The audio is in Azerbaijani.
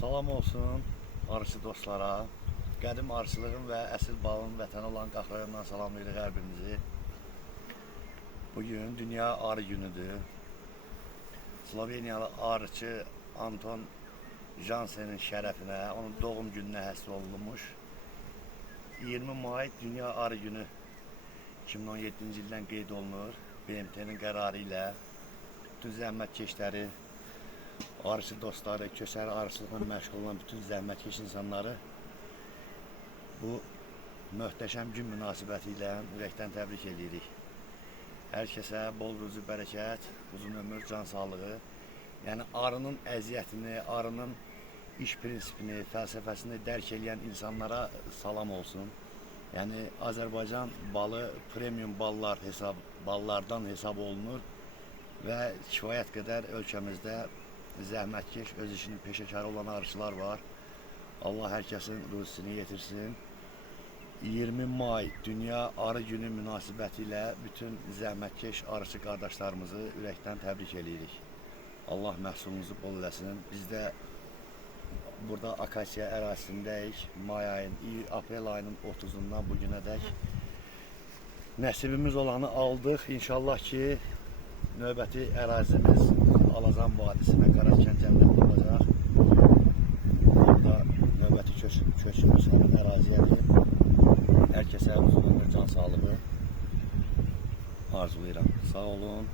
Salam olsun arıçı dostlara. Qədim arıçılığın və əsil balın vətəni olan Qaxrayondan salamlayırıq hər birinizi. Bugün Dünya Arı Günüdür. Sloveniyalı arıçı Anton Jansen'in şərəfinə, onun doğum gününə həsr olunmuş. 20 may Dünya Arı Günü 2017-ci ildən qeyd olunur. BMT-nin qərarı ilə bütün zəhmətkeşləri, arıçı dostları, köçəri arıçılıqla məşğul olan bütün zəhmətkeş insanları bu möhtəşəm gün münasibəti ilə ürəkdən təbrik edirik. Hər kəsə bol ruzi bərəkət, uzun ömür, can sağlığı. Yəni arının əziyyətini, arının iş prinsipini, fəlsəfəsini dərk edən insanlara salam olsun. Yəni Azərbaycan balı premium ballardan hesab olunur və kifayət qədər ölkəmizdə zəhmətkeş, öz işinin peşəkarı olan arıçılar var. Allah hər kəsin ruzisini yetirsin. 20 may Dünya Arı Günü münasibəti ilə bütün zəhmətkeş arıçı qardaşlarımızı ürəkdən təbrik edirik. Allah məhsulumuzu bol eləsin. Biz də burada Akasiya ərazisindəyik. May ayın, aprel ayının 30-undan bugünədək nəsibimiz olanı aldıq. İnşallah ki, növbəti ərazimiz Alazan Vadisinə, Qarakən cənnətdə olacaq. Burada növbəti köçümüz həmin əraziyədir. Hər kəsə uzun ömür, can sağlığı arzulayıram. Sağ olun.